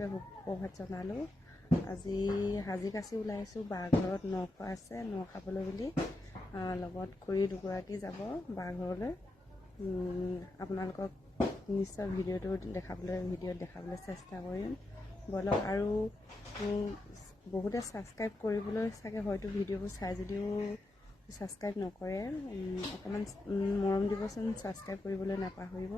সকলোকে সুপ্ৰভাত জনালোঁ। আজি সাজি-কাচি ওলাইছোঁ। বাঘৰত ন খোৱা আছে, ন খাবলৈ বুলি। লগত খুৰী দুগৰাকী যাব বাঘৰলৈ। আপোনালোকক নিশ্চয় ভিডিঅ'ত দেখাবলৈ চেষ্টা কৰিম। বলক আৰু বহুতে ছাবস্ক্ৰাইব কৰিবলৈ চাগে হয়তো ভিডিঅ'বোৰ চাই যদিও ছাবস্ক্ৰাইব নকৰে। অকণমান মৰম দিবচোন, ছাবস্ক্ৰাইব কৰিবলৈ নাপাহৰিব।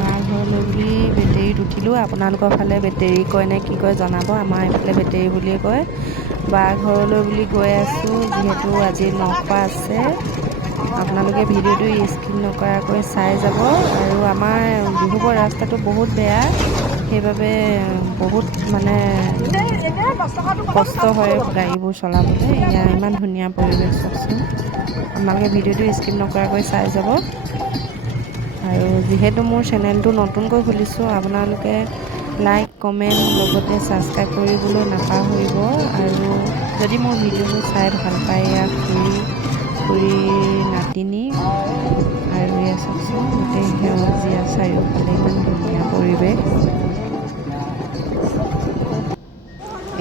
বাঘৰলৈ বুলি বেটেৰীত উঠিলোঁ। আপোনালোকৰ ফালে বেটেৰী কয় নে কি কয় জনাব। আমাৰ এইফালে বেটেৰী বুলিয়ে কয়। বাঘৰলৈ বুলি গৈ আছোঁ, যিহেতু আজি নখোৱা আছে। আপোনালোকে ভিডিঅ'টো স্কিপ নকৰাকৈ চাই যাব। আৰু আমাৰ বিহুবৰ ৰাস্তাটো বহুত বেয়া, সেইবাবে বহুত মানে কষ্ট হয় গাড়ীবোৰ চলাবলৈ। এয়া ইমান ধুনীয়া পৰিৱেশ চাওকচোন। আপোনালোকে ভিডিঅ'টো স্কিপ নকৰাকৈ চাই যাব। আৰু যিহেতু মোৰ চেনেলটো নতুনকৈ খুলিছোঁ, আপোনালোকে লাইক, কমেণ্ট লগতে ছাবস্ক্ৰাইব কৰিবলৈ নাপাহৰিব। আৰু যদি মোৰ ভিডিঅ'বোৰ চাই ভাল পায়, এয়া খুৰীৰ নাতিনী। আৰু এয়া চাওকচোন, গোটেই সেউজীয়া চাৰিওফালে ইমান ধুনীয়া পৰিৱেশ।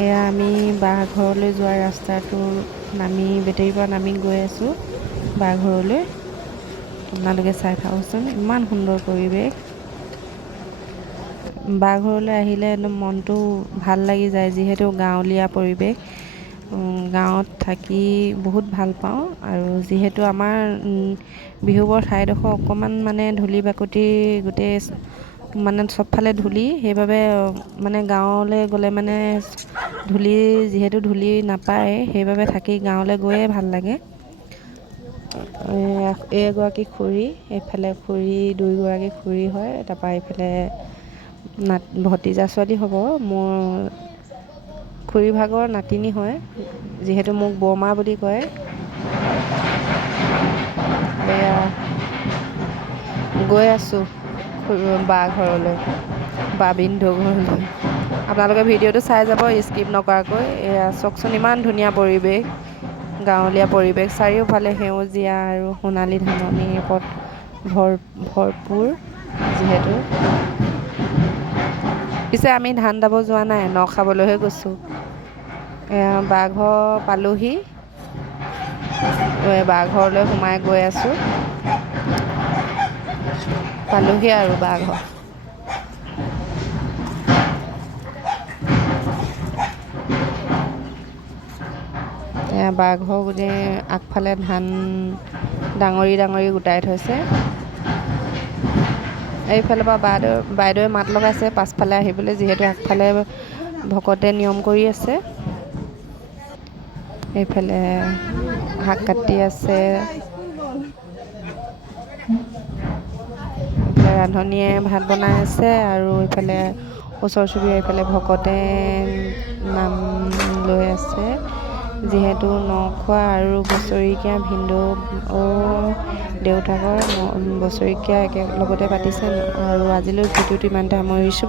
এয়া আমি বাঘৰলৈ যোৱা ৰাস্তাটো বেটেৰীৰ পৰা নামি গৈ আছোঁ বাঘৰলৈ। আপোনালোকে চাই থাককচোন, ইমান সুন্দৰ পৰিৱেশ। বাঘৰলৈ আহিলে একদম মনটো ভাল লাগি যায়, যিহেতু গাঁৱলীয়া পৰিৱেশ। গাঁৱত থাকি বহুত ভাল পাওঁ। আৰু যিহেতু আমাৰ বিহুবৰ ঠাইডোখৰ অকণমান মানে ধূলি বাকতি, গোটেই মানে চবফালে ধূলি, সেইবাবে মানে গাঁৱলৈ গ'লে মানে যিহেতু ধূলি নাপায়, সেইবাবে থাকি গাঁৱলৈ গৈয়ে ভাল লাগে। এগৰাকী খুৰী, এইফালে দুইগৰাকী খুৰী হয়। তাৰপৰা এইফালে ভতিজা ছোৱালী হ'ব, মোৰ খুৰী ভাগৰ নাতিনী হয়, যিহেতু মোক বৰমা বুলি কয়। এয়া গৈ আছোঁ বাঘৰলৈ, বাবিন্দ ঘৰলৈ। আপোনালোকে ভিডিঅ'টো চাই যাব স্কিপ নকৰাকৈ। এয়া চাওকচোন, ইমান ধুনীয়া পৰিৱেশ, গাঁৱলীয়া পৰিৱেশ। চাৰিওফালে সেউজীয়া আৰু সোণালী ধাননিৰ ওপৰত ভৰপূৰ। যিহেতু পিছে আমি ধান দাব যোৱা নাই, ন খাবলৈহে গৈছোঁ। বাঘৰ পালোহি, বাঘৰলৈ সোমাই গৈ আছোঁ। পালোহি আৰু বাঘৰ। বাঘৰ গোটেই আগফালে ধান ডাঙৰি গোটাই থৈছে। এইফালৰ পৰা বাইদেৱে মাত লগাইছে পাছফালে আহিবলৈ, যিহেতু আগফালে ভকতে নিয়ম কৰি আছে। এইফালে শাক কাটি আছে, এইফালে ৰান্ধনীয়ে ভাত বনাই আছে। আৰু এইফালে ওচৰ চুবুৰীয়া এইফালে ভকতে নাম লৈ আছে। যিহেতু নখোৱা আৰু বছৰেকীয়া দেউতাকৰ বছৰেকীয়া একেলগতে পাতিছে। আৰু আজিলৈ ভিডিঅ'টো ইমানতে সামৰিছোঁ।